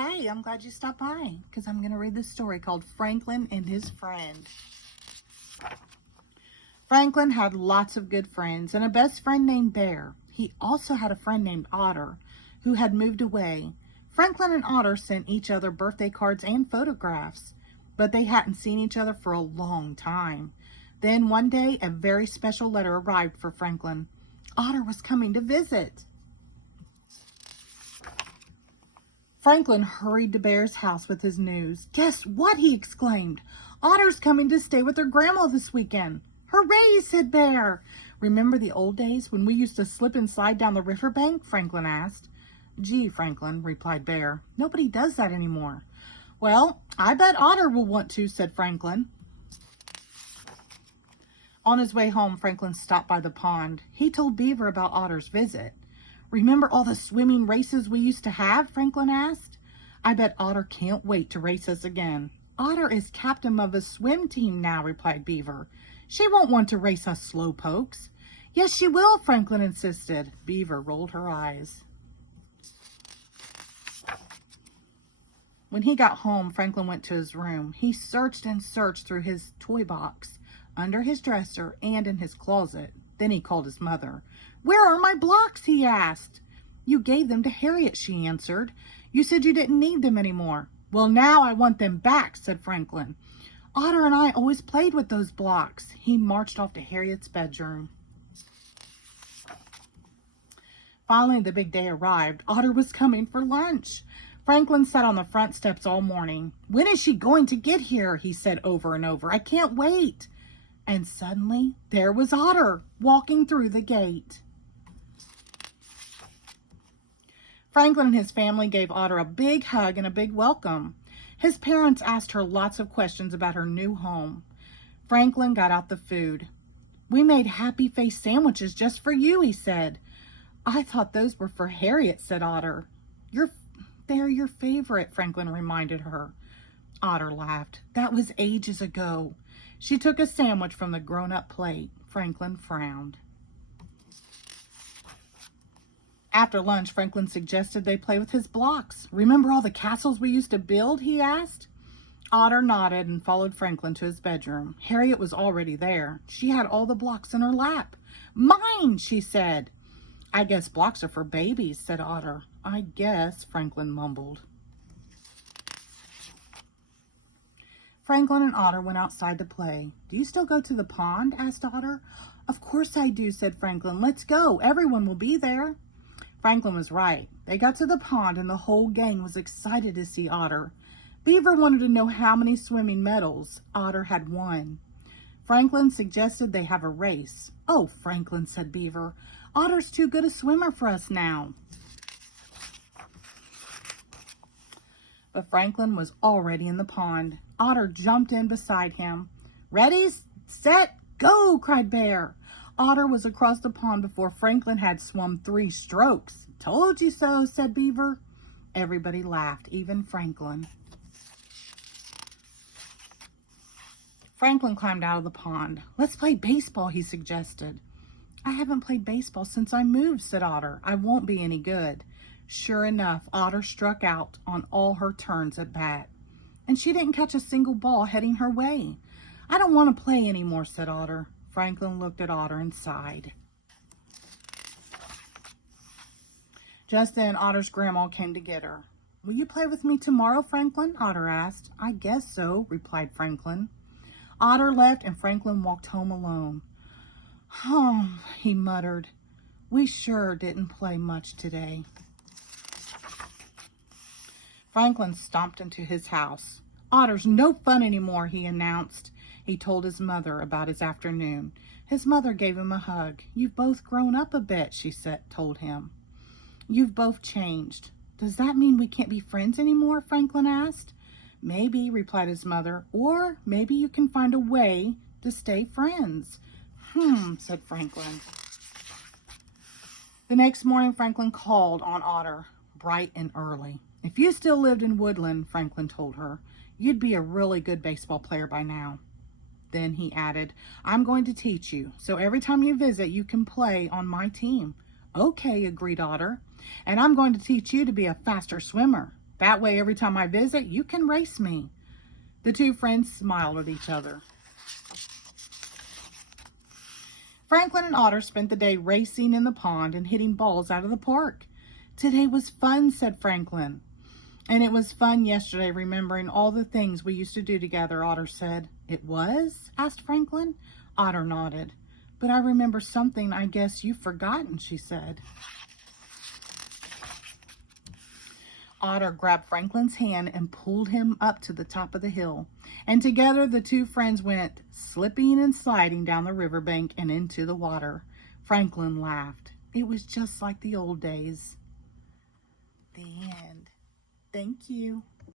Hi, I'm glad you stopped by because I'm going to read this story called Franklin and His Friend. Franklin had lots of good friends and a best friend named Bear. He also had a friend named Otter who had moved away. Franklin and Otter sent each other birthday cards and photographs, but they hadn't seen each other for a long time. Then one day, a very special letter arrived for Franklin. Otter was coming to visit. Franklin hurried to Bear's house with his news. "Guess what?" he exclaimed. "Otter's coming to stay with her grandma this weekend." "Hooray!" said Bear. "Remember the old days when we used to slip and slide down the riverbank?" Franklin asked. "Gee, Franklin," replied Bear, "nobody does that anymore." "Well, I bet Otter will want to," said Franklin. On his way home, Franklin stopped by the pond. He told Beaver about Otter's visit. "Remember all the swimming races we used to have?" Franklin asked. "I bet Otter can't wait to race us again." "Otter is captain of a swim team now," replied Beaver. "She won't want to race us slowpokes." "Yes, she will," Franklin insisted. Beaver rolled her eyes. When he got home, Franklin went to his room. He searched and searched through his toy box, under his dresser, and in his closet. Then he called his mother. "Where are my blocks?" he asked. "You gave them to Harriet," she answered. "You said you didn't need them anymore." "Well, now I want them back," said Franklin. "Otter and I always played with those blocks." He marched off to Harriet's bedroom. Finally, the big day arrived. Otter was coming for lunch. Franklin sat on the front steps all morning. "When is she going to get here?" he said over and over. "I can't wait." And suddenly, there was Otter walking through the gate. Franklin and his family gave Otter a big hug and a big welcome. His parents asked her lots of questions about her new home. Franklin got out the food. "We made happy face sandwiches just for you," he said. "I thought those were for Harriet," said Otter. They're your favorite," Franklin reminded her. Otter laughed. "That was ages ago." She took a sandwich from the grown-up plate. Franklin frowned. After lunch, Franklin suggested they play with his blocks. "Remember all the castles we used to build?" he asked. Otter nodded and followed Franklin to his bedroom. Harriet was already there. She had all the blocks in her lap. "Mine," she said. "I guess blocks are for babies," said Otter. "I guess," Franklin mumbled. Franklin and Otter went outside to play. "Do you still go to the pond?" asked Otter. "Of course I do," said Franklin. "Let's go. Everyone will be there." Franklin was right. They got to the pond and the whole gang was excited to see Otter. Beaver wanted to know how many swimming medals Otter had won. Franklin suggested they have a race. "Oh, Franklin," said Beaver, "Otter's too good a swimmer for us now." But Franklin was already in the pond. Otter jumped in beside him. "Ready, set, go!" cried Bear. Otter was across the pond before Franklin had swum 3 strokes. "Told you so," said Beaver. Everybody laughed, even Franklin. Franklin climbed out of the pond. "Let's play baseball," he suggested. "I haven't played baseball since I moved," said Otter. "I won't be any good." Sure enough, Otter struck out on all her turns at bat, and she didn't catch a single ball heading her way. "I don't want to play anymore," said Otter. Franklin looked at Otter and sighed. Just then, Otter's grandma came to get her. "Will you play with me tomorrow, Franklin?" Otter asked. "I guess so," replied Franklin. Otter left and Franklin walked home alone. He muttered. "We sure didn't play much today." Franklin stomped into his house. "Otter's no fun anymore," he announced. He told his mother about his afternoon. His mother gave him a hug. "You've both grown up a bit," she told him. "You've both changed." "Does that mean we can't be friends anymore?" Franklin asked. "Maybe," replied his mother, "or maybe you can find a way to stay friends." Said Franklin. The next morning, Franklin called on Otter bright and early. "If you still lived in Woodland," Franklin told her, "you'd be a really good baseball player by now." Then he added, "I'm going to teach you, so every time you visit, you can play on my team." "Okay," agreed Otter. "And I'm going to teach you to be a faster swimmer." That way, every time I visit, you can race me." The two friends smiled at each other. Franklin and Otter spent the day racing in the pond and hitting balls out of the park. "Today was fun," said Franklin. "And it was fun yesterday remembering all the things we used to do together," Otter said. "It was?" asked Franklin. Otter nodded. "But I remember something I guess you've forgotten," she said. Otter grabbed Franklin's hand and pulled him up to the top of the hill. And together the two friends went slipping and sliding down the riverbank and into the water. Franklin laughed. It was just like the old days. The end. Thank you.